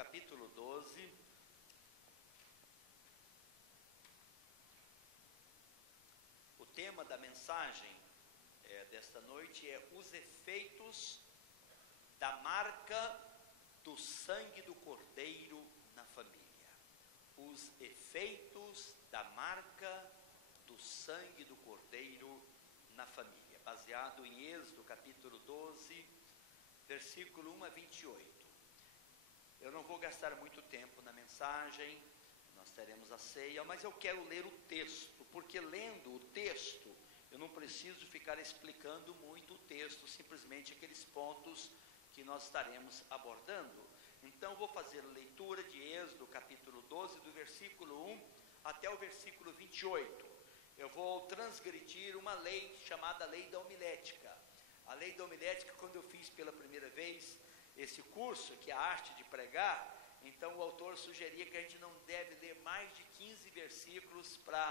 capítulo 12. O tema da mensagem desta noite é os efeitos da marca do sangue do Cordeiro na família. Os efeitos da marca do sangue do Cordeiro na família, baseado em Êxodo capítulo 12, versículo 1 a 28. Eu não vou gastar muito tempo na mensagem, nós teremos a ceia, mas eu quero ler o texto, porque lendo o texto, eu não preciso ficar explicando muito o texto, simplesmente aqueles pontos que nós estaremos abordando. Então, vou fazer a leitura de Êxodo capítulo 12, do versículo 1 até o versículo 28. Eu vou transgredir uma lei chamada lei da homilética. A lei da homilética, quando eu fiz pela primeira vez esse curso, que é a arte de pregar, então o autor sugeria que a gente não deve ler mais de 15 versículos para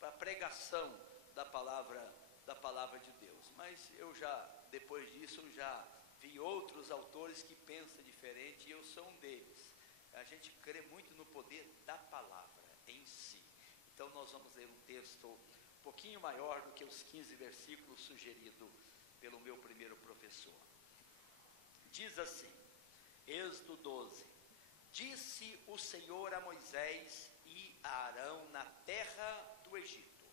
a pregação da palavra de Deus. Mas eu já, depois disso, eu já vi outros autores que pensam diferente e eu sou um deles. A gente crê muito no poder da palavra em si. Então nós vamos ler um texto um pouquinho maior do que os 15 versículos sugeridos pelo meu primeiro professor. Diz assim, Êxodo 12: Disse o Senhor a Moisés e a Arão na terra do Egito: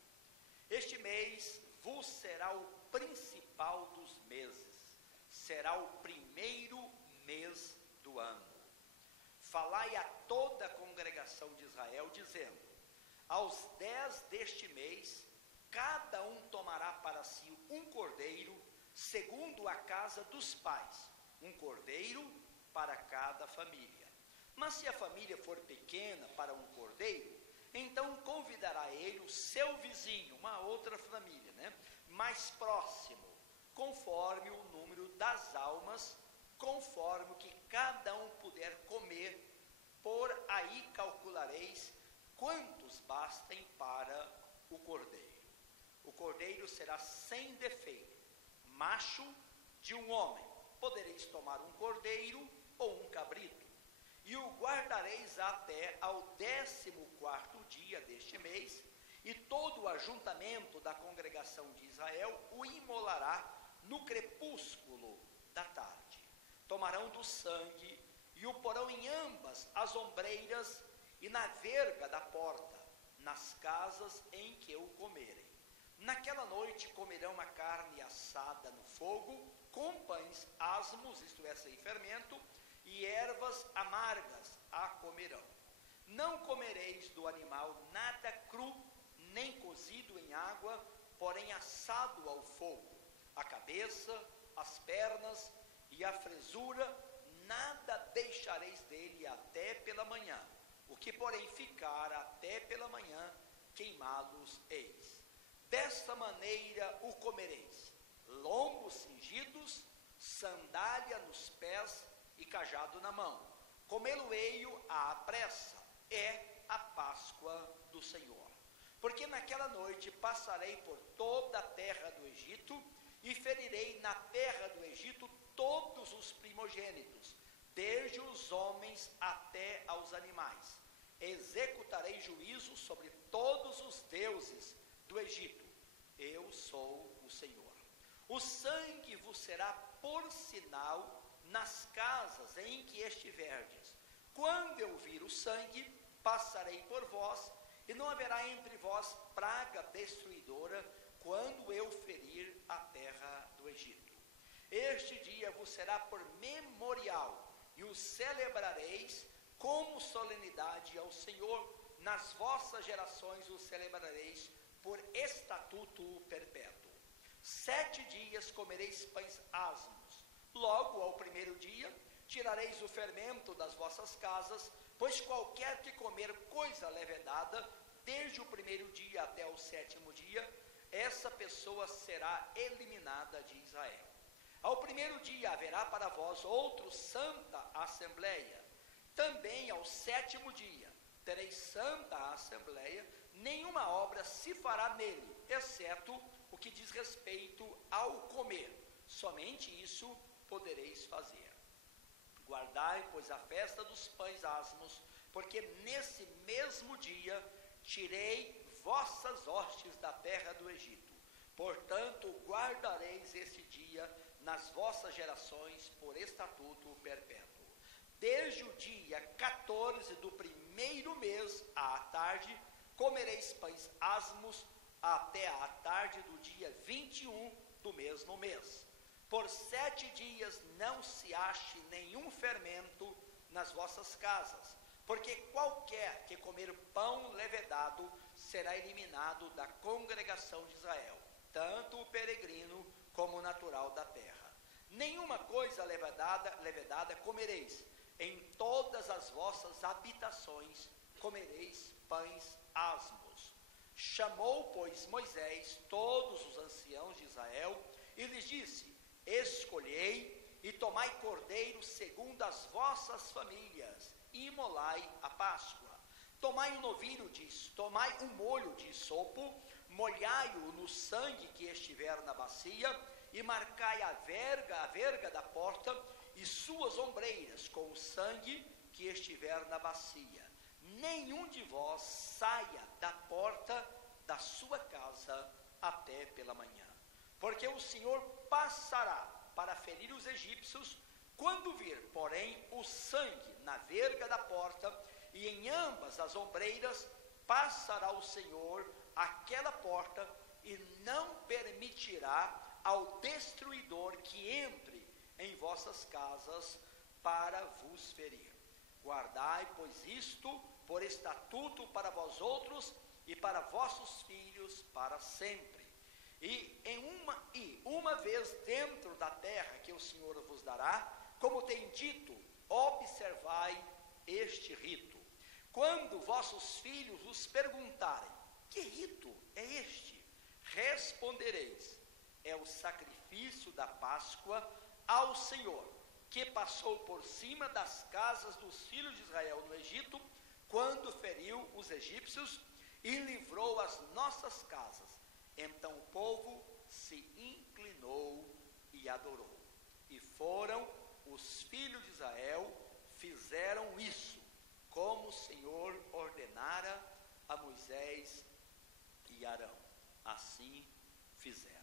Este mês vos será o principal dos meses, será o primeiro mês do ano. Falai a toda a congregação de Israel, dizendo: Aos 10 deste mês, cada um tomará para si um cordeiro, segundo a casa dos pais, um cordeiro para cada família. Mas se a família for pequena para um cordeiro, então convidará ele o seu vizinho, uma outra família, mais próximo, conforme o número das almas, conforme o que cada um puder comer, por aí calculareis quantos bastem para o cordeiro. O cordeiro será sem defeito, macho de um homem. Podereis tomar um cordeiro ou um cabrito, e o guardareis até ao 14º dia deste mês, e todo o ajuntamento da congregação de Israel o imolará no crepúsculo da tarde. Tomarão do sangue e o porão em ambas as ombreiras e na verga da porta, nas casas em que o comerem. Naquela noite comerão a carne assada no fogo, com pães asmos, isto é, sem fermento, e ervas amargas a comerão. Não comereis do animal nada cru, nem cozido em água, porém assado ao fogo. A cabeça, as pernas e a fresura, nada deixareis dele até pela manhã. O que, porém, ficar até pela manhã, queimá-los eis. Desta maneira o comereis: lombos cingidos, sandália nos pés e cajado na mão. Comê-lo-eio à pressa, é a Páscoa do Senhor. Porque naquela noite passarei por toda a terra do Egito, e ferirei na terra do Egito todos os primogênitos, desde os homens até aos animais. Executarei juízo sobre todos os deuses do Egito. Eu sou o Senhor. O sangue vos será por sinal nas casas em que estiverdes. Quando eu vir o sangue, passarei por vós, e não haverá entre vós praga destruidora, quando eu ferir a terra do Egito. Este dia vos será por memorial, e o celebrareis como solenidade ao Senhor. Nas vossas gerações o celebrareis por estatuto perpétuo. 7 dias comereis pães asmos. Logo ao primeiro dia tirareis o fermento das vossas casas, pois qualquer que comer coisa levedada, desde o primeiro dia até o 7º dia, essa pessoa será eliminada de Israel. Ao primeiro dia haverá para vós outra santa assembleia. Também ao 7º dia tereis santa assembleia, nenhuma obra se fará nele, exceto o que diz respeito ao comer. Somente isso podereis fazer. Guardai, pois, a festa dos pães asmos, porque nesse mesmo dia tirei vossas hostes da terra do Egito. Portanto, guardareis esse dia nas vossas gerações por estatuto perpétuo. Desde o dia 14 do primeiro mês à tarde, comereis pães asmos até à tarde do dia 21 do mesmo mês. Por 7 dias não se ache nenhum fermento nas vossas casas, porque qualquer que comer pão levedado será eliminado da congregação de Israel, tanto o peregrino como o natural da terra. Nenhuma coisa levedada comereis, em todas as vossas habitações comereis pães asmos. Chamou, pois, Moisés todos os anciãos de Israel e lhes disse: escolhei e tomai cordeiro segundo as vossas famílias, e imolai a Páscoa. Tomai um novilho tomai um molho de sopo, molhai-o no sangue que estiver na bacia, e marcai a verga da porta e suas ombreiras com o sangue que estiver na bacia. Nenhum de vós saia da porta da sua casa até pela manhã, porque o Senhor passará para ferir os egípcios. Quando vir, porém, o sangue na verga da porta e em ambas as ombreiras, passará o Senhor aquela porta e não permitirá ao destruidor que entre em vossas casas para vos ferir. Guardai, pois, isto por estatuto para vós outros e para vossos filhos para sempre. E uma vez dentro da terra que o Senhor vos dará, como tem dito, observai este rito. Quando vossos filhos vos perguntarem: que rito é este? Respondereis: é o sacrifício da Páscoa ao Senhor, que passou por cima das casas dos filhos de Israel no Egito, quando feriu os egípcios e livrou as nossas casas. Então o povo se inclinou e adorou. E foram os filhos de Israel, fizeram isso, como o Senhor ordenara a Moisés e Arão. Assim fizeram.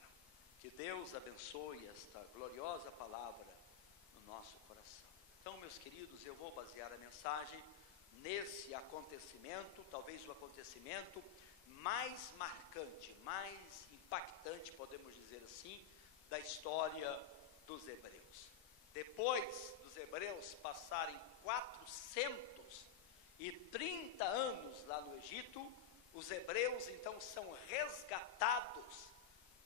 Que Deus abençoe esta gloriosa palavra no nosso coração. Então, meus queridos, eu vou basear a mensagem nesse acontecimento, talvez o acontecimento mais marcante, mais impactante, podemos dizer assim, da história dos hebreus. Depois dos hebreus passarem 430 anos lá no Egito, os hebreus então são resgatados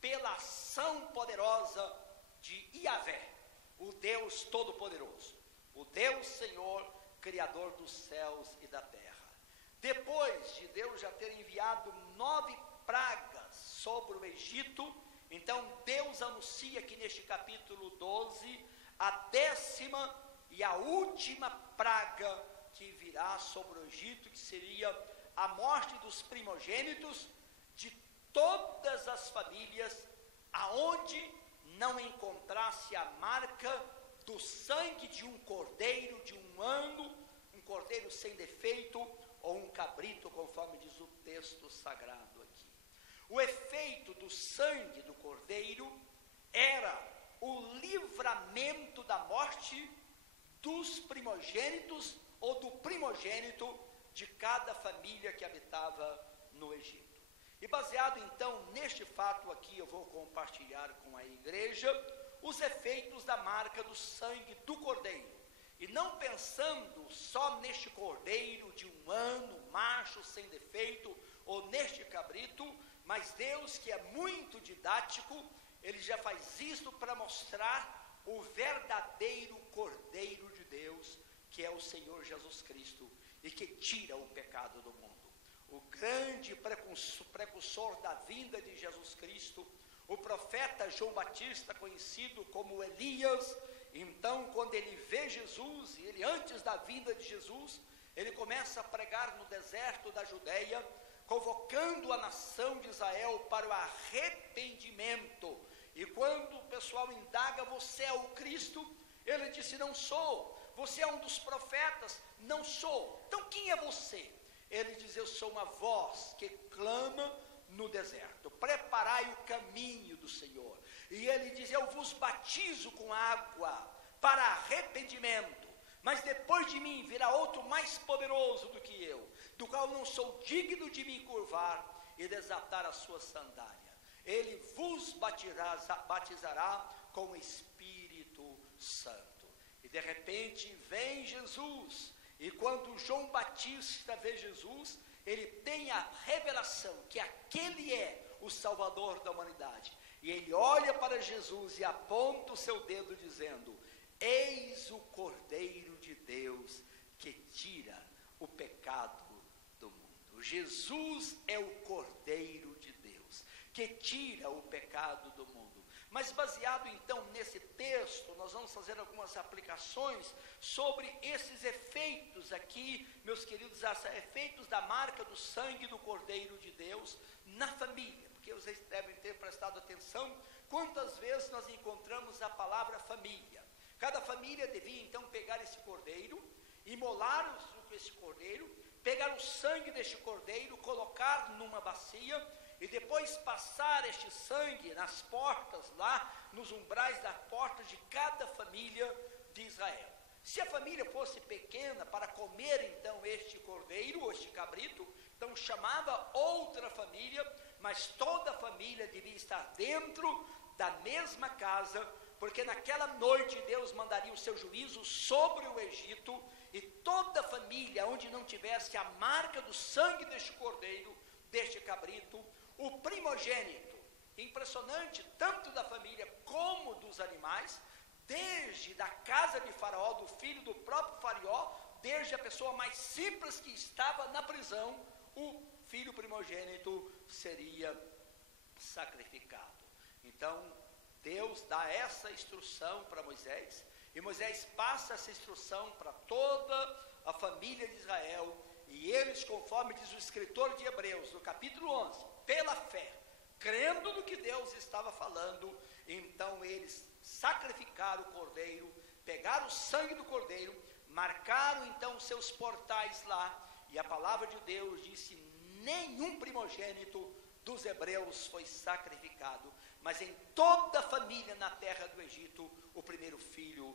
pela ação poderosa de Yahvé, o Deus Todo-Poderoso, o Deus Senhor, Criador dos céus e da terra. Depois de Deus já ter enviado 9 pragas sobre o Egito, então Deus anuncia que neste capítulo 12, a 10ª e a última praga que virá sobre o Egito, que seria a morte dos primogênitos de todas as famílias, aonde não encontrasse a marca do sangue de um cordeiro de um ano, um cordeiro sem defeito, ou um cabrito, conforme diz o texto sagrado aqui. O efeito do sangue do cordeiro era o livramento da morte dos primogênitos, ou do primogênito de cada família que habitava no Egito. E baseado então neste fato aqui, eu vou compartilhar com a igreja os efeitos da marca do sangue do cordeiro. E não pensando só neste cordeiro de um ano, macho, sem defeito, ou neste cabrito, mas Deus, que é muito didático, Ele já faz isso para mostrar o verdadeiro cordeiro de Deus, que é o Senhor Jesus Cristo, e que tira o pecado do mundo. O grande precursor da vinda de Jesus Cristo, o profeta João Batista, conhecido como Elias. Então, quando ele vê Jesus, e ele antes da vinda de Jesus, ele começa a pregar no deserto da Judeia, convocando a nação de Israel para o arrependimento. E quando o pessoal indaga: você é o Cristo? Ele disse: não sou. você é um dos profetas? Não sou. Então quem é você? Ele diz, eu sou uma voz que clama no deserto, preparai o caminho do Senhor. E ele diz, eu vos batizo com água para arrependimento, mas depois de mim virá outro mais poderoso do que eu, do qual não sou digno de me curvar e desatar a sua sandália. Ele vos batizará com o Espírito Santo. E de repente vem Jesus, e quando João Batista vê Jesus, ele tem a revelação que aquele é o Salvador da humanidade. E ele olha para Jesus e aponta o seu dedo dizendo, eis o Cordeiro de Deus que tira o pecado do mundo. Jesus é o Cordeiro de Deus que tira o pecado do mundo. Mas baseado então nesse texto, nós vamos fazer algumas aplicações sobre esses efeitos aqui, meus queridos, efeitos da marca do sangue do Cordeiro de Deus na família. Porque vocês devem ter prestado atenção quantas vezes nós encontramos a palavra família. Cada família devia então pegar esse cordeiro, imolar esse cordeiro, pegar o sangue deste cordeiro, colocar numa bacia e depois passar este sangue nas portas lá, nos umbrais das portas de cada família de Israel. Se a família fosse pequena para comer então este cordeiro, ou este cabrito, então chamava outra família, mas toda a família devia estar dentro da mesma casa, porque naquela noite Deus mandaria o seu juízo sobre o Egito, e toda a família onde não tivesse a marca do sangue deste cordeiro, deste cabrito, o primogênito, impressionante, tanto da família como dos animais, desde da casa de Faraó, do filho do próprio Faraó, desde a pessoa mais simples que estava na prisão, o filho primogênito seria sacrificado. Então, Deus dá essa instrução para Moisés, e Moisés passa essa instrução para toda a família de Israel, e eles, conforme diz o escritor de Hebreus, no capítulo 11, pela fé, crendo no que Deus estava falando, então eles sacrificaram o cordeiro, pegaram o sangue do cordeiro, marcaram então os seus portais lá, e a palavra de Deus disse, nenhum primogênito dos hebreus foi sacrificado, mas em toda a família na terra do Egito, o primeiro filho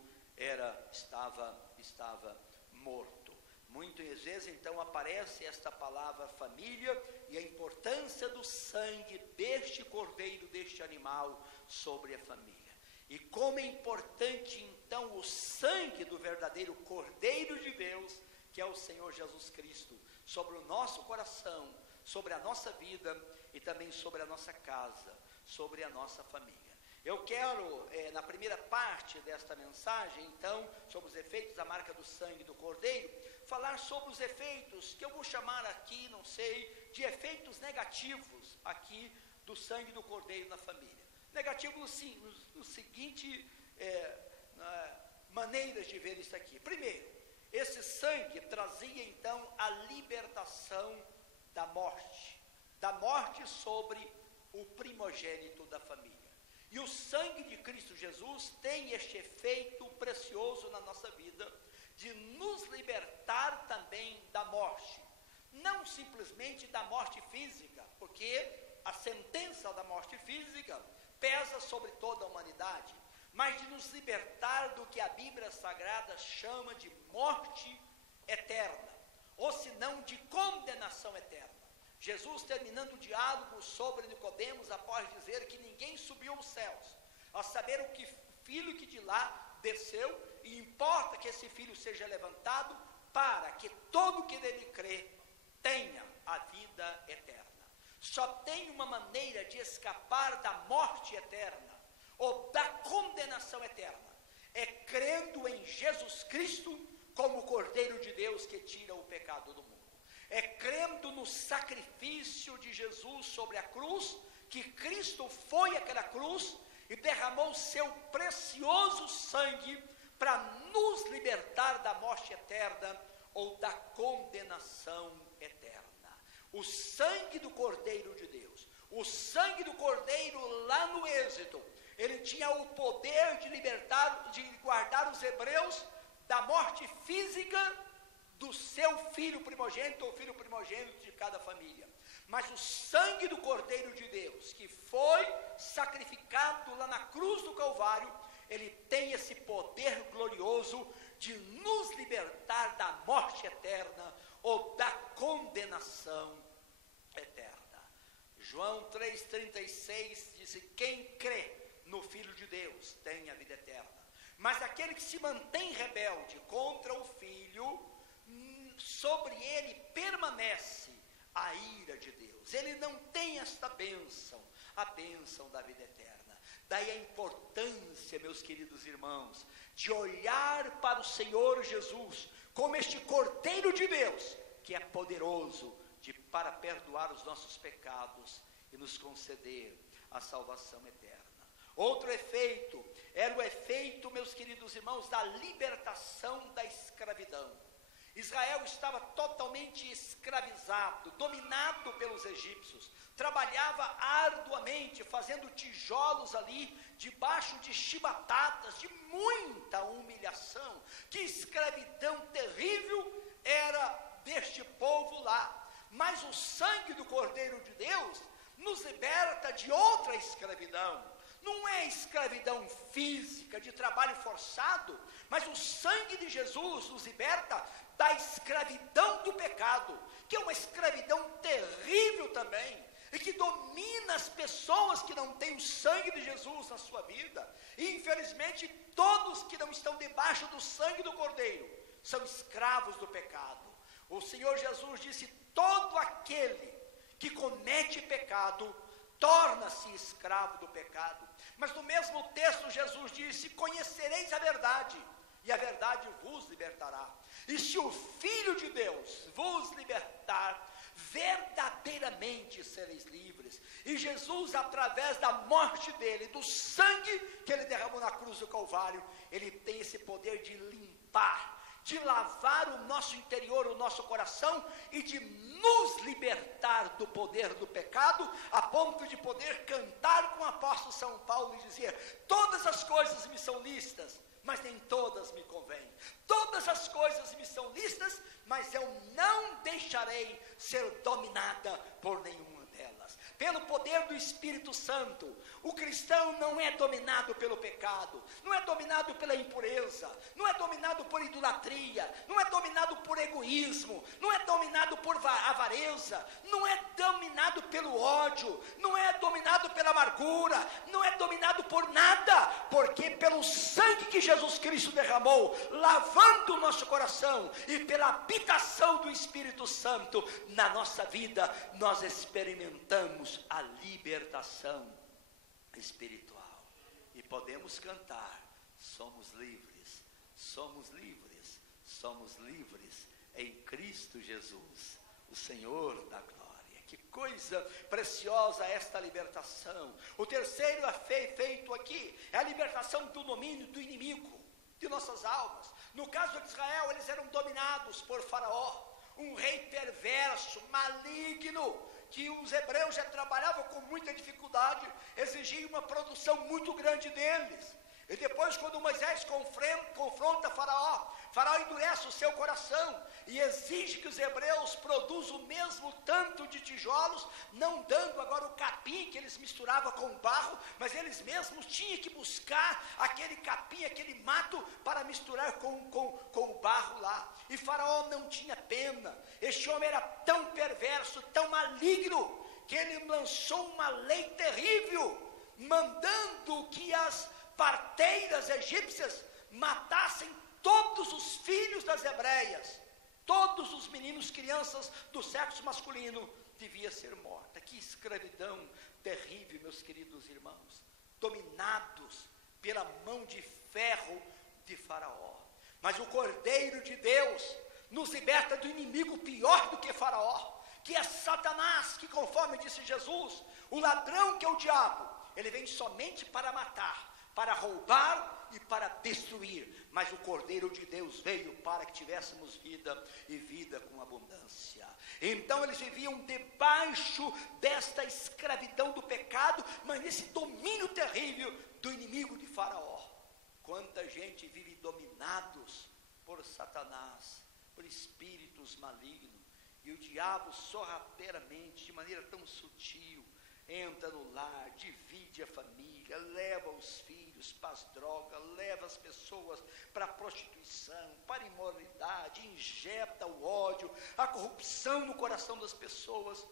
estava morto. Muitas vezes então aparece esta palavra família e a importância do sangue deste cordeiro, deste animal sobre a família. E como é importante então o sangue do verdadeiro Cordeiro de Deus, que é o Senhor Jesus Cristo, sobre o nosso coração, sobre a nossa vida e também sobre a nossa casa, sobre a nossa família. Eu quero, na primeira parte desta mensagem, então, sobre os efeitos da marca do sangue do Cordeiro, falar sobre os efeitos, que eu vou chamar aqui, não sei, de efeitos negativos aqui do sangue do Cordeiro na família. Negativo sim, no seguinte maneiras de ver isso aqui. Primeiro, esse sangue trazia então a libertação da morte sobre o primogênito da família. E o sangue de Cristo Jesus tem este efeito precioso na nossa vida, de nos libertar também da morte. Não simplesmente da morte física, porque a sentença da morte física pesa sobre toda a humanidade, mas de nos libertar do que a Bíblia Sagrada chama de morte eterna, ou se não de condenação eterna. Jesus, terminando o diálogo sobre Nicodemos, após dizer que ninguém subiu aos céus, a saber o filho que de lá desceu, e importa que esse filho seja levantado, para que todo que nele crê tenha a vida eterna. Só tem uma maneira de escapar da morte eterna, ou da condenação eterna, é crendo em Jesus Cristo como o Cordeiro de Deus que tira o pecado do mundo. É crendo no sacrifício de Jesus sobre a cruz, que Cristo foi àquela cruz e derramou seu precioso sangue para nos libertar da morte eterna ou da condenação eterna. O sangue do Cordeiro de Deus, o sangue do Cordeiro lá no Êxodo, ele tinha o poder de libertar, de guardar os hebreus da morte física do seu filho primogênito ou filho primogênito de cada família. Mas o sangue do Cordeiro de Deus, que foi sacrificado lá na cruz do Calvário, ele tem esse poder glorioso de nos libertar da morte eterna ou da condenação eterna. João 3,36 diz: quem crê no Filho de Deus tem a vida eterna. Mas aquele que se mantém rebelde contra o Filho, sobre ele permanece a ira de Deus. Ele não tem esta bênção, a bênção da vida eterna. Daí a importância, meus queridos irmãos, de olhar para o Senhor Jesus como este Cordeiro de Deus, que é poderoso para perdoar os nossos pecados e nos conceder a salvação eterna. Outro efeito, era o efeito, meus queridos irmãos, da libertação da escravidão. Israel estava totalmente escravizado, dominado pelos egípcios, trabalhava arduamente, fazendo tijolos ali, debaixo de chibatadas, de muita humilhação. Que escravidão terrível era deste povo lá. Mas o sangue do Cordeiro de Deus nos liberta de outra escravidão. Não é escravidão física, de trabalho forçado, mas o sangue de Jesus nos liberta da escravidão do pecado, que é uma escravidão terrível também, e que domina as pessoas que não têm o sangue de Jesus na sua vida. E infelizmente todos que não estão debaixo do sangue do Cordeiro são escravos do pecado. O Senhor Jesus disse: todo aquele que comete pecado torna-se escravo do pecado. Mas no mesmo texto Jesus disse: conhecereis a verdade, e a verdade vos libertará. E se o Filho de Deus vos libertar, verdadeiramente sereis livres. E Jesus, através da morte dele, do sangue que ele derramou na cruz do Calvário, ele tem esse poder de limpar, de lavar o nosso interior, o nosso coração, e de nos libertar do poder do pecado, a ponto de poder cantar com o apóstolo São Paulo e dizer: todas as coisas me são lícitas, mas nem todas me convêm. Todas as coisas me são lícitas, mas eu não deixarei ser dominada por nenhuma delas. Pelo poder do Espírito Santo, o cristão não é dominado pelo pecado, não é dominado pela impureza, não é dominado por idolatria, não é dominado por egoísmo, não é dominado por avareza, não é dominado pelo ódio, não é dominado pela amargura, não é dominado por nada, porque pelo sangue que Jesus Cristo derramou, lavando o nosso coração, e pela habitação do Espírito Santo na nossa vida, nós experimentamos a libertação espiritual, e podemos cantar: somos livres, somos livres, somos livres em Cristo Jesus, o Senhor da glória. Que coisa preciosa esta libertação. O terceiro efeito aqui é a libertação do domínio do inimigo de nossas almas. No caso de Israel, eles eram dominados por Faraó, um rei perverso, maligno, que os hebreus já trabalhavam com muita dificuldade, exigia uma produção muito grande deles. E depois, quando Moisés confronta Faraó, Faraó endurece o seu coração e exige que os hebreus produzam o mesmo tanto de tijolos, não dando agora o capim que eles misturavam com o barro, mas eles mesmos tinham que buscar aquele capim, aquele mato, para misturar com o barro lá. E Faraó não tinha pena. Este homem era tão perverso, tão maligno, que ele lançou uma lei terrível, mandando que as parteiras egípcias matassem todos os filhos das hebreias. Todos os meninos, crianças do sexo masculino devia ser morta. Que escravidão terrível, meus queridos irmãos, dominados pela mão de ferro de Faraó. Mas o Cordeiro de Deus nos liberta do inimigo pior do que Faraó, que é Satanás, que, conforme disse Jesus, o ladrão, que é o diabo, ele vem somente para matar, para roubar e para destruir. Mas o Cordeiro de Deus veio para que tivéssemos vida, e vida com abundância. Então eles viviam debaixo desta escravidão do pecado, mas nesse domínio terrível do inimigo de Faraó. Quanta gente vive dominados por Satanás, por espíritos malignos, e o diabo sorrateiramente, de maneira tão sutil, entra no lar, divide a família, leva os filhos para as drogas, leva as pessoas para a prostituição, para a imoralidade, injeta o ódio, a corrupção no coração das pessoas.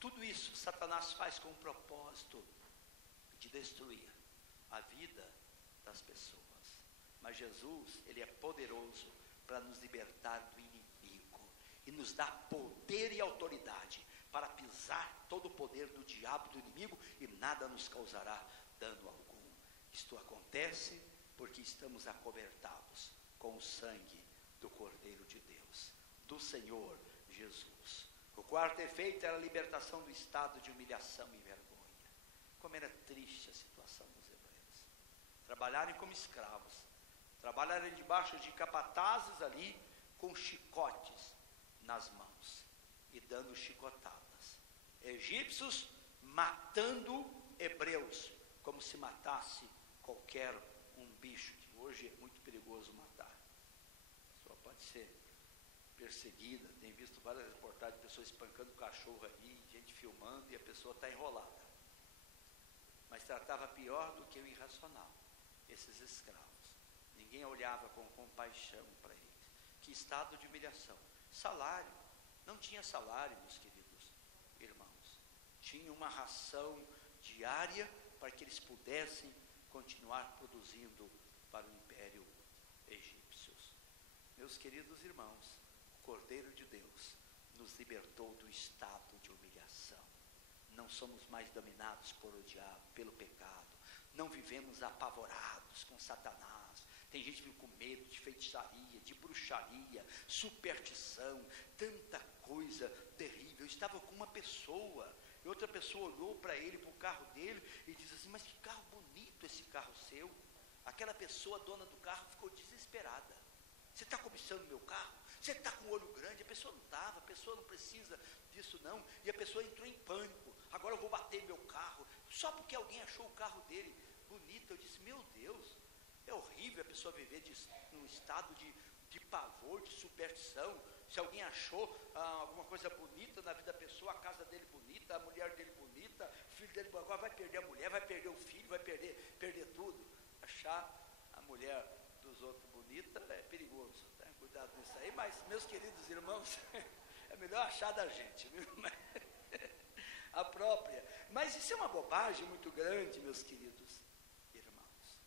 Tudo isso Satanás faz com o propósito de destruir a vida das pessoas. Mas Jesus, Ele é poderoso para nos libertar do inimigo e nos dar poder e autoridade para pisar todo o poder do diabo, do inimigo, e nada nos causará dano algum. Isto acontece porque estamos acobertados com o sangue do Cordeiro de Deus, do Senhor Jesus. O quarto efeito era a libertação do estado de humilhação e vergonha. Como era triste a situação dos hebreus. Trabalharem como escravos, trabalharem debaixo de capatazes ali, com chicotes nas mãos e dando chicotadas. Egípcios matando hebreus, como se matasse qualquer um bicho, que hoje é muito perigoso matar. A pessoa pode ser perseguida, tem visto várias reportagens de pessoas espancando cachorro ali, gente filmando e a pessoa está enrolada. Mas tratava pior do que o irracional, esses escravos. Ninguém olhava com compaixão para eles. Que estado de humilhação. Salário, não tinha salário, meus queridos irmãos. Tinha uma ração diária para que eles pudessem continuar produzindo para o Império Egípcio. Meus queridos irmãos, o Cordeiro de Deus nos libertou do estado de humilhação. Não somos mais dominados por o diabo, pelo pecado. Não vivemos apavorados com Satanás. Tem gente que vive com medo de feitiçaria, de bruxaria, superstição, tanta coisa terrível. Eu estava com uma pessoa, e outra pessoa olhou para ele, para o carro dele, e disse assim: mas que carro bonito esse carro seu. Aquela pessoa, dona do carro, ficou desesperada. Você está cobiçando meu carro? Você está com o olho grande? A pessoa não estava, a pessoa não precisa disso não. E a pessoa entrou em pânico. Agora eu vou bater meu carro, só porque alguém achou o carro dele bonito. Eu disse: meu Deus, é horrível a pessoa viver num estado de pavor, de superstição. Se alguém achou alguma coisa bonita na vida da pessoa, a casa dele bonita, a mulher dele bonita, o filho dele, agora vai perder a mulher, vai perder o filho, vai perder tudo. Achar a mulher dos outros bonita é perigoso, tá? Cuidado nisso aí. Mas, meus queridos irmãos, é melhor achar da gente, viu? A própria. Mas isso é uma bobagem muito grande, meus queridos irmãos.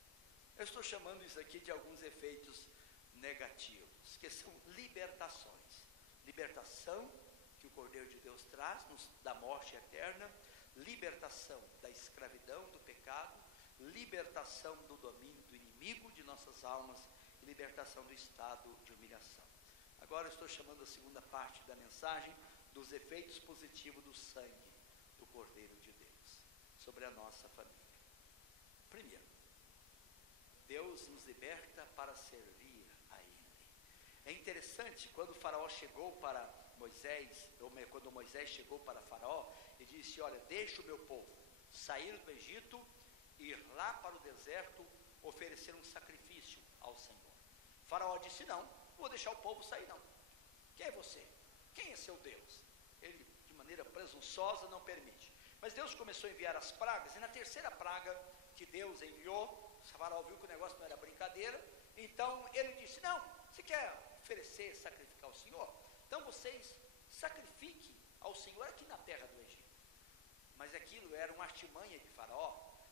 Eu estou chamando isso aqui de alguns efeitos negativos, que são libertações. Libertação que o Cordeiro de Deus traz, da morte eterna, libertação da escravidão, do pecado, libertação do domínio do inimigo de nossas almas e libertação do estado de humilhação. Agora eu estou chamando a segunda parte da mensagem dos efeitos positivos do sangue do Cordeiro de Deus sobre a nossa família. Primeiro, Deus nos liberta para servir a Ele. É interessante, quando o faraó chegou para Moisés, ou quando Moisés chegou para Faraó, e disse: olha, deixa o meu povo sair do Egito e ir lá para o deserto oferecer um sacrifício ao Senhor. O faraó disse: não vou deixar o povo sair não. Quem é você? Quem é seu Deus? Ele, de maneira presunçosa, não permite. Mas Deus começou a enviar as pragas, e na terceira praga que Deus enviou, o faraó viu que o negócio não era brincadeira, então ele disse: não, você quer oferecer, sacrificar ao Senhor? Então vocês sacrifiquem ao Senhor aqui na terra do Egito. Mas aquilo era uma artimanha de faraó,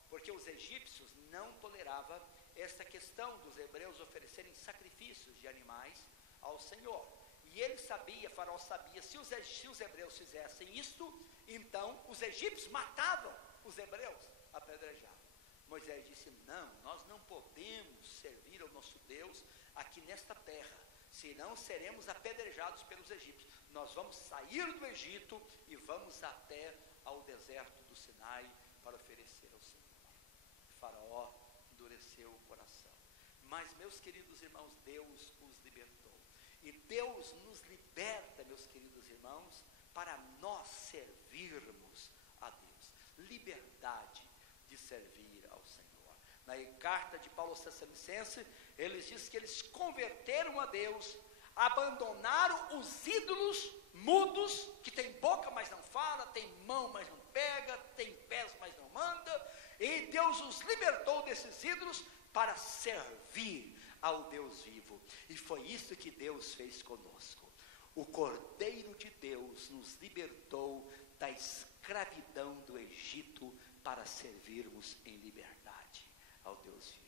porque os egípcios não toleravam essa questão dos hebreus oferecerem sacrifícios de animais ao Senhor. E ele sabia, faraó sabia, se os hebreus fizessem isto, então os egípcios matavam os hebreus, apedrejavam. Moisés disse: não, nós não podemos servir ao nosso Deus aqui nesta terra, senão seremos apedrejados pelos egípcios. Nós vamos sair do Egito e vamos até ao deserto do Sinai para oferecer ao Senhor. O faraó endureceu o coração. Mas, meus queridos irmãos, Deus os libertou. E Deus nos liberta, meus queridos irmãos, para nós servirmos a Deus. Liberdade de servir ao Senhor. Na carta de Paulo aos Tessalonicenses, eles dizem que eles converteram a Deus, abandonaram os ídolos mudos, que tem boca, mas não fala, tem mão, mas não pega, tem pés, mas não manda, e Deus os libertou desses ídolos para servir ao Deus vivo. E foi isso que Deus fez conosco. O Cordeiro de Deus nos libertou da escravidão do Egito para servirmos em liberdade ao Deus vivo.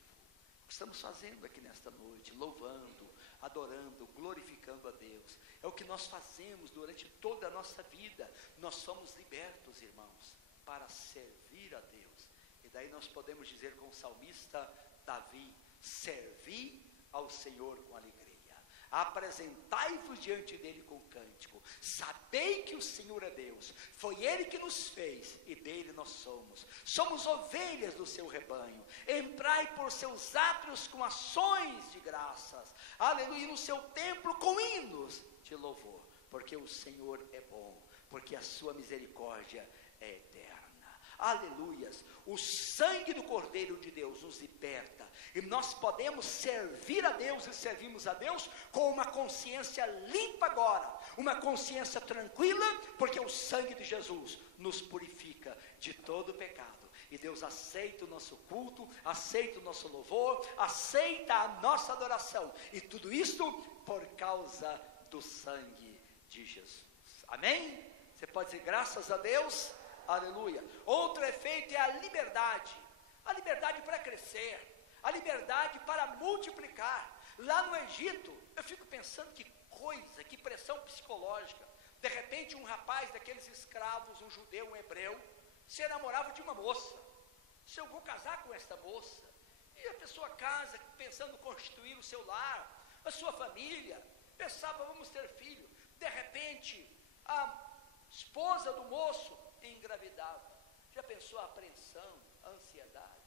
O que estamos fazendo aqui nesta noite? Louvando, adorando, glorificando a Deus. É o que nós fazemos durante toda a nossa vida. Nós somos libertos, irmãos, para servir a Deus. E daí nós podemos dizer com o salmista Davi: servi ao Senhor com alegria, apresentai-vos diante dele com cântico, sabei que o Senhor é Deus, foi ele que nos fez e dele nós somos ovelhas do seu rebanho, entrai por seus átrios com ações de graças, aleluia, no seu templo com hinos de louvor, porque o Senhor é bom, porque a sua misericórdia é eterna. Aleluias, o sangue do Cordeiro de Deus nos liberta, e nós podemos servir a Deus e servimos a Deus com uma consciência limpa agora, uma consciência tranquila, porque o sangue de Jesus nos purifica de todo pecado, e Deus aceita o nosso culto, aceita o nosso louvor, aceita a nossa adoração, e tudo isto por causa do sangue de Jesus. Amém? Você pode dizer graças a Deus? Aleluia. Outro efeito é a liberdade para crescer, a liberdade para multiplicar. Lá no Egito, eu fico pensando que coisa, que pressão psicológica. De repente um rapaz daqueles escravos, um judeu, um hebreu, se enamorava de uma moça. Se eu vou casar com esta moça, e a pessoa casa pensando constituir o seu lar, a sua família, pensava vamos ter filho. De repente a esposa do moço engravidava. Já pensou a apreensão, a ansiedade?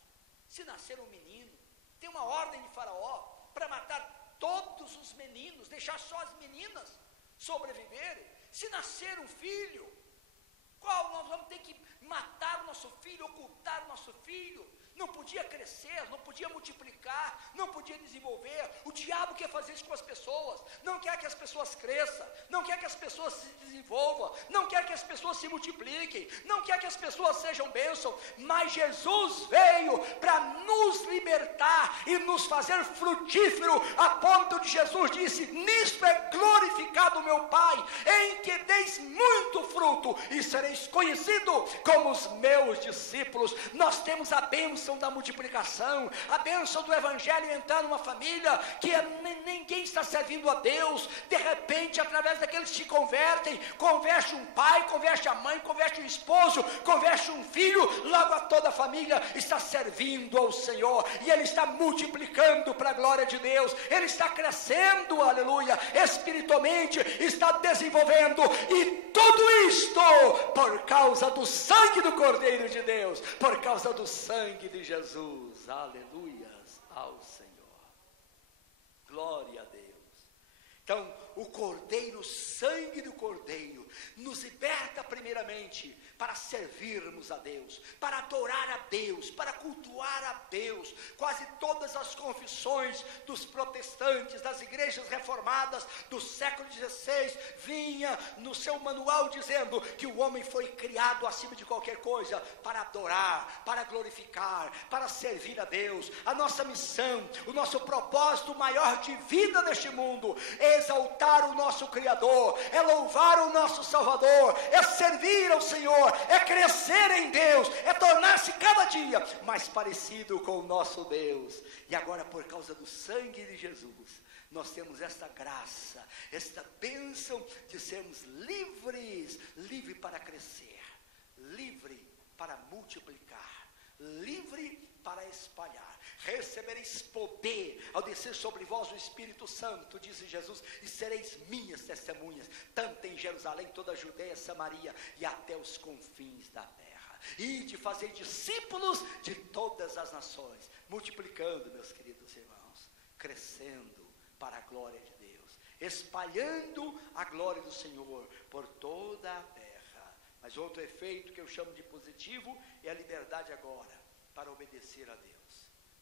Se nascer um menino, tem uma ordem de Faraó para matar todos os meninos, deixar só as meninas sobreviverem. Se nascer um filho, qual nós vamos ter que matar o nosso filho, ocultar o nosso filho? Não podia crescer, não podia multiplicar, não podia desenvolver. O diabo quer fazer isso com as pessoas, não quer que as pessoas cresçam, não quer que as pessoas se desenvolvam, não quer que as pessoas se multipliquem, não quer que as pessoas sejam bênção, mas Jesus veio para nos libertar e nos fazer frutífero, a ponto de Jesus disse: nisto é glorificado meu Pai, em que deis muito fruto e sereis conhecido como os meus discípulos. Nós temos a bênção da multiplicação, a bênção do evangelho entrar numa família que ninguém está servindo a Deus, de repente através daqueles que se convertem, converte um pai, converte a mãe, converte um esposo, converte um filho, logo a toda a família está servindo ao Senhor, e ele está multiplicando para a glória de Deus, ele está crescendo, aleluia, espiritualmente, está desenvolvendo, e tudo isto por causa do sangue do Cordeiro de Deus, por causa do sangue de Jesus. Aleluias ao Senhor, glória a Deus. Então o Cordeiro, o sangue do Cordeiro nos liberta primeiramente para servirmos a Deus, para adorar a Deus, para cultuar a Deus. Quase todas as confissões dos protestantes, das igrejas reformadas do século XVI, vinha no seu manual dizendo que o homem foi criado acima de qualquer coisa para adorar, para glorificar, para servir a Deus. A nossa missão, o nosso propósito maior de vida neste mundo é exaltar o nosso Criador, é louvar o nosso Salvador, é servir ao Senhor, é crescer em Deus, é tornar-se cada dia mais parecido com o nosso Deus. E agora, por causa do sangue de Jesus, nós temos esta graça, esta bênção de sermos livres para crescer, livre para multiplicar, livre para espalhar. Recebereis poder ao descer sobre vós o Espírito Santo, disse Jesus, e sereis minhas testemunhas, tanto em Jerusalém, toda a Judeia, Samaria e até os confins da terra. E de fazer discípulos de todas as nações, multiplicando, meus queridos irmãos, crescendo para a glória de Deus, espalhando a glória do Senhor por toda a terra. Mas outro efeito que eu chamo de positivo é a liberdade agora para obedecer a Deus.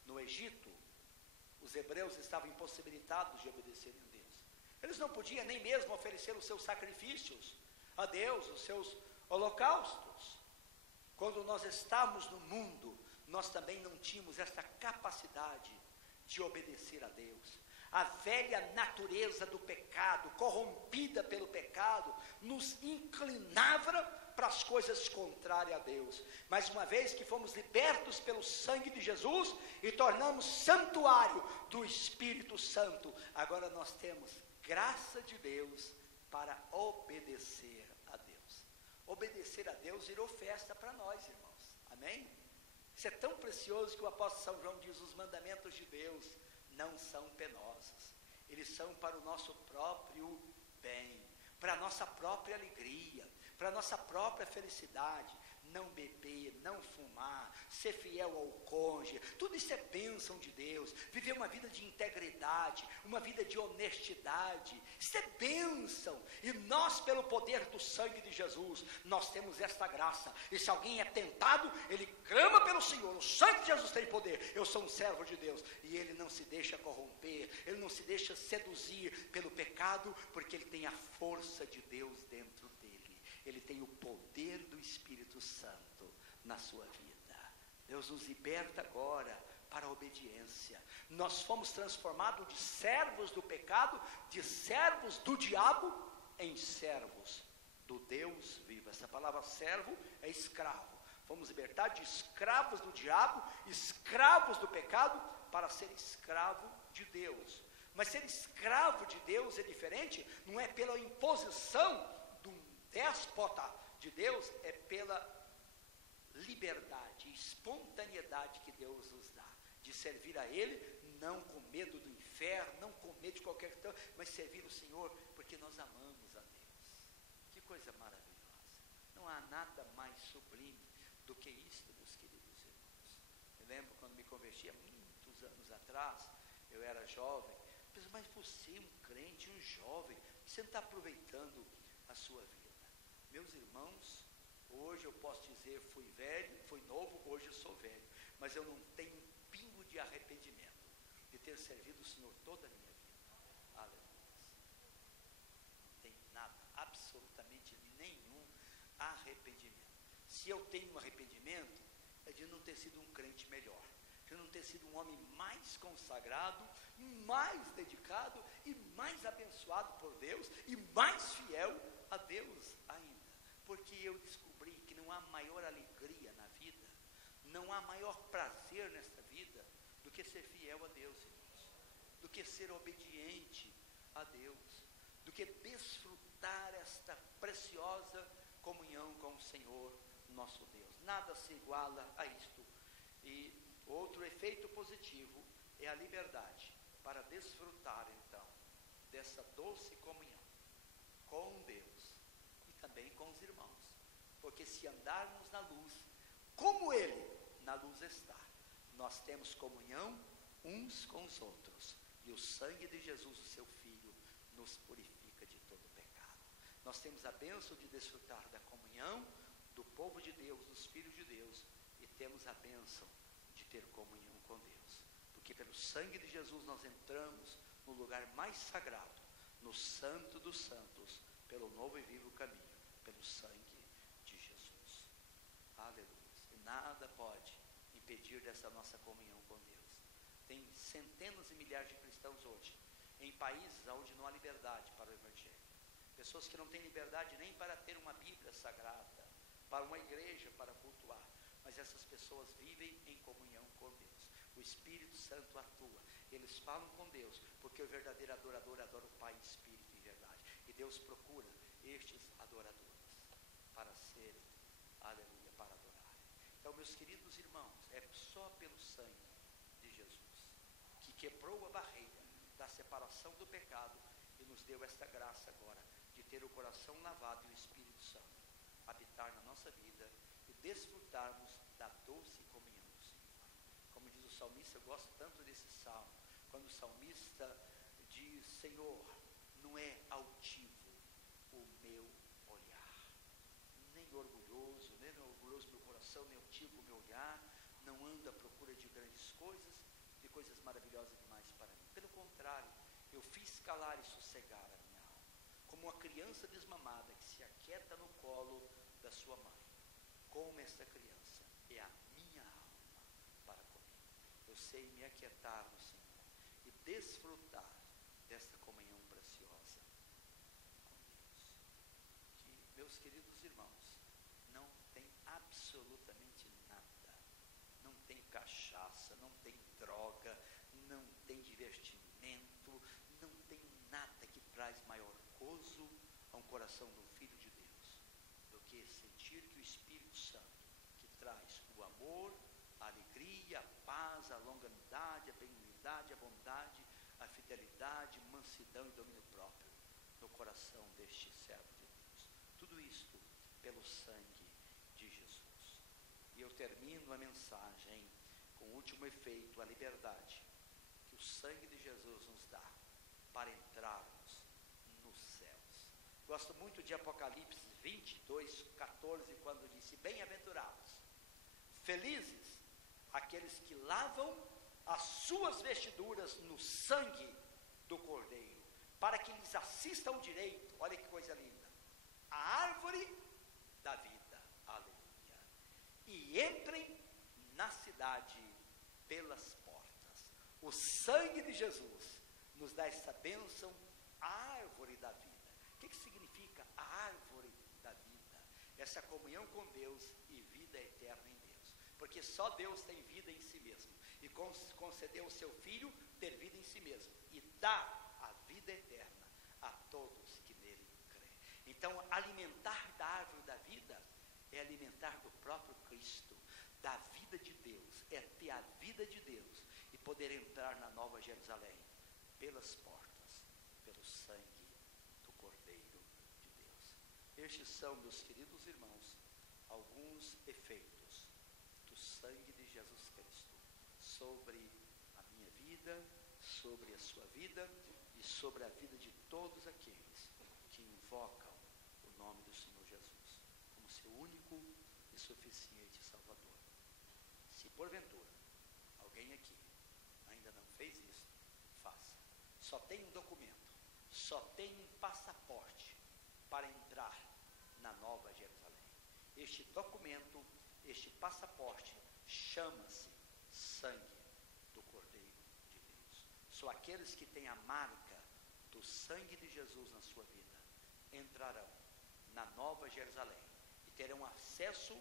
No Egito, Os hebreus estavam impossibilitados de obedecerem a Deus. Eles não podiam nem mesmo oferecer os seus sacrifícios a Deus, os seus holocaustos. Quando nós estávamos no mundo, nós também não tínhamos essa capacidade de obedecer a Deus. A velha natureza do pecado, corrompida pelo pecado, nos inclinava para as coisas contrárias a Deus. Mas uma vez que fomos libertos pelo sangue de Jesus e tornamos santuário do Espírito Santo, agora nós temos graça de Deus para obedecer a Deus. Obedecer a Deus virou festa para nós, irmãos. Amém? Isso é tão precioso que o apóstolo São João diz: os mandamentos de Deus não são penosos, eles são para o nosso próprio bem, para a nossa própria alegria, para a nossa própria felicidade. Não beber, não fumar, ser fiel ao cônjuge, tudo isso é bênção de Deus. Viver uma vida de integridade, uma vida de honestidade, isso é bênção. E nós, pelo poder do sangue de Jesus, nós temos esta graça. E se alguém é tentado, ele clama pelo Senhor: o sangue de Jesus tem poder, eu sou um servo de Deus. E ele não se deixa corromper, ele não se deixa seduzir pelo pecado, porque ele tem a força de Deus dentro dele. Ele tem o poder do Espírito Santo na sua vida. Deus nos liberta agora para a obediência. Nós fomos transformados de servos do pecado, de servos do diabo, em servos do Deus vivo. Essa palavra servo é escravo. Fomos libertados de escravos do diabo, escravos do pecado, para ser escravo de Deus. Mas ser escravo de Deus é diferente, não é pela imposição déspota de Deus, é pela liberdade, espontaneidade que Deus nos dá, de servir a Ele, não com medo do inferno, não com medo de qualquer coisa, mas servir o Senhor, porque nós amamos a Deus. Que coisa maravilhosa, não há nada mais sublime do que isto, meus queridos irmãos. Eu lembro quando me converti há muitos anos atrás, eu era jovem, eu pensei: mas você é um crente, um jovem, você não está aproveitando a sua vida. Meus irmãos, hoje eu posso dizer: fui velho, fui novo, hoje eu sou velho, mas eu não tenho um pingo de arrependimento de ter servido o Senhor toda a minha vida. Aleluia. Não tem nada, absolutamente nenhum arrependimento. Se eu tenho um arrependimento, é de não ter sido um crente melhor, de não ter sido um homem mais consagrado, mais dedicado e mais abençoado por Deus e mais fiel a Deus ainda. Porque eu descobri que não há maior alegria na vida, não há maior prazer nesta vida do que ser fiel a Deus, irmãos, do que ser obediente a Deus, do que desfrutar esta preciosa comunhão com o Senhor nosso Deus. Nada se iguala a isto. E outro efeito positivo é a liberdade para desfrutar então dessa doce comunhão com Deus e também com os irmãos. Porque se andarmos na luz, como Ele na luz está, nós temos comunhão uns com os outros. E o sangue de Jesus, o seu Filho, nos purifica de todo pecado. Nós temos a bênção de desfrutar da comunhão do povo de Deus, dos filhos de Deus, e temos a bênção de ter comunhão com Deus. Porque pelo sangue de Jesus nós entramos no lugar mais sagrado, no Santo dos Santos, pelo novo e vivo caminho, pelo sangue de Jesus. Aleluia. E nada pode impedir dessa nossa comunhão com Deus. Tem centenas e milhares de cristãos hoje, em países onde não há liberdade para o Evangelho. Pessoas que não têm liberdade nem para ter uma Bíblia sagrada, para uma igreja, para cultuar. Mas essas pessoas vivem em comunhão com Deus. O Espírito Santo atua. Eles falam com Deus, porque o verdadeiro adorador adora o Pai, Espírito e verdade. E Deus procura estes adoradores para serem, aleluia, para adorar. Então, meus queridos irmãos, é só pelo sangue de Jesus que quebrou a barreira da separação do pecado e nos deu esta graça agora de ter o coração lavado e o Espírito Santo habitar na nossa vida e desfrutarmos da doce comunhão do Senhor. Como diz o salmista, eu gosto tanto desse salmo, quando o salmista diz: Senhor, não é altivo o meu olhar, nem orgulhoso, nem orgulhoso meu coração, nem altivo o meu olhar, não ando à procura de grandes coisas, de coisas maravilhosas demais para contrário, eu fiz calar e sossegar a minha alma, como uma criança desmamada que se aquieta no colo da sua mãe. Como esta criança é a minha alma para comigo. Eu sei me aquietar no Senhor e desfrutar desta comunhão preciosa com Deus. Que, meus queridos irmãos, não tem absolutamente nada, não tem cachaça, não tem droga, não tem divertimento, não tem nada que traz maior gozo a um coração do Filho de Deus do que sentir que o Espírito Santo, que traz o amor, a alegria, a paz, a longanimidade, a benignidade, a bondade, a fidelidade, mansidão e domínio próprio no coração deste servo de Deus. Tudo isto pelo sangue de Jesus. E eu termino a mensagem com o último efeito, a liberdade que o sangue de Jesus nos dá para entrarmos nos céus. Gosto muito de Apocalipse 22, 14, quando disse: bem-aventurados, felizes aqueles que lavam as suas vestiduras no sangue do Cordeiro, para que lhes assista ao direito, olha que coisa linda, a árvore da vida, aleluia, e entrem na cidade pelas portas. O sangue de Jesus nos dá essa bênção, a árvore da vida. O que significa a árvore da vida? Essa comunhão com Deus e vida eterna em Deus, porque só Deus tem vida em si mesmo, e concedeu o seu Filho ter vida em si mesmo, e dá a vida eterna a todos que nele creem. Então, alimentar da árvore da vida é alimentar do próprio Cristo, da vida de Deus, é ter a vida de Deus e poder entrar na Nova Jerusalém pelas portas, pelo sangue do Cordeiro de Deus. Estes são, meus queridos irmãos, alguns efeitos do sangue de Jesus Cristo sobre a minha vida, sobre a sua vida e sobre a vida de todos aqueles que invocam o nome do Senhor Jesus como seu único e suficiente Salvador. Se porventura alguém aqui ainda não fez isso, faça. Só tem um documento, só tem um passaporte para entrar na Nova Jerusalém. Este documento, este passaporte, chama-se sangue do Cordeiro de Deus. Só aqueles que têm a marca do sangue de Jesus na sua vida entrarão na Nova Jerusalém e terão acesso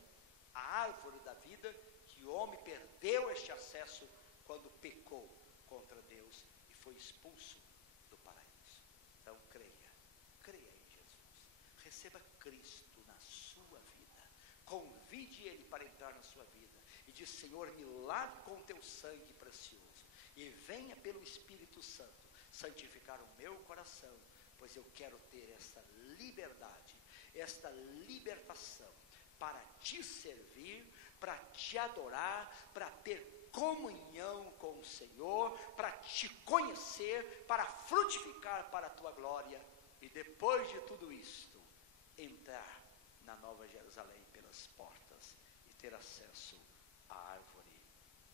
à árvore da vida, que o homem perdeu este acesso quando pecou contra Deus e foi expulso do paraíso. Então creia em Jesus, receba Cristo na sua vida, convide Ele para entrar na sua vida e diz: Senhor, me lave com o teu sangue precioso e venha pelo Espírito Santo santificar o meu coração, pois eu quero ter essa liberdade, esta libertação para te servir, para te adorar, para ter comunhão com o Senhor, para te conhecer, para frutificar para a tua glória, e depois de tudo isto, entrar na Nova Jerusalém pelas portas e ter acesso à árvore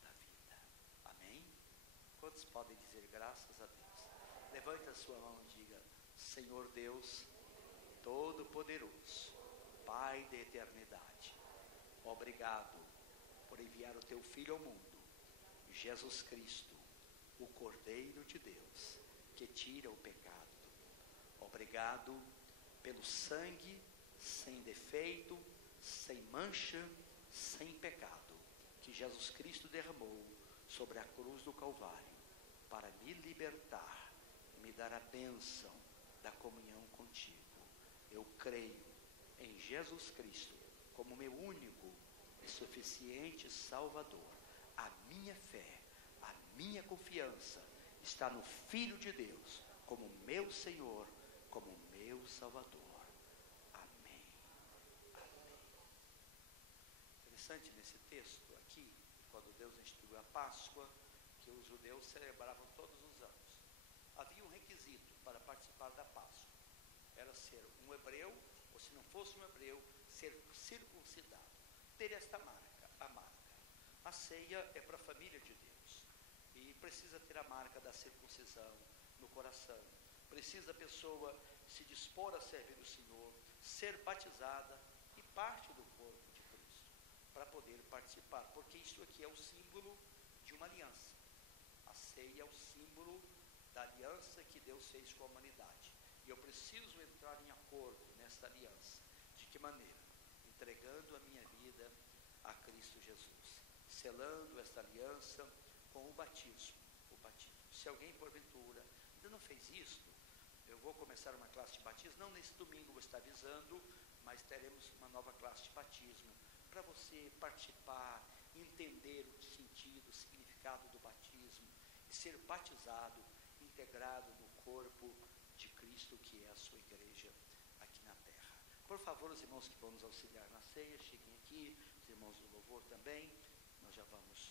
da vida. Amém? Quantos podem dizer graças a Deus? Levante a sua mão e diga: Senhor Deus Todo-Poderoso, Pai da eternidade, obrigado por enviar o teu Filho ao mundo, Jesus Cristo, o Cordeiro de Deus, que tira o pecado do mundo. Obrigado pelo sangue sem defeito, sem mancha, sem pecado, que Jesus Cristo derramou sobre a cruz do Calvário, para me libertar, me dar a bênção da comunhão contigo. Eu creio em Jesus Cristo como meu único e suficiente Salvador. A minha fé, a minha confiança está no Filho de Deus como meu Senhor, como meu Salvador. Amém. Amém. Interessante nesse texto aqui, quando Deus instituiu a Páscoa, que os judeus celebravam todos os anos, havia um requisito para participar da Páscoa: era ser um hebreu, ou se não fosse um hebreu, ser circuncidado, ter esta marca, a marca. A ceia é para a família de Deus, e e precisa ter a marca da circuncisão no coração. Precisa a pessoa se dispor a servir o Senhor, ser batizada e parte do corpo de Cristo, para poder participar, porque isso aqui é o símbolo de uma aliança. A ceia é o símbolo da aliança que Deus fez com a humanidade. E eu preciso entrar em acordo nesta aliança. De que maneira? Entregando a minha vida a Cristo Jesus, selando esta aliança com o batismo. Se alguém porventura ainda não fez isto, eu vou começar uma classe de batismo, não nesse domingo, vou estar avisando, mas teremos uma nova classe de batismo, para você participar, entender o sentido, o significado do batismo, e ser batizado, integrado no corpo de Cristo, que é a sua igreja aqui na terra. Por favor, os irmãos que vão nos auxiliar na ceia, cheguem aqui, os irmãos do louvor também, nós já vamos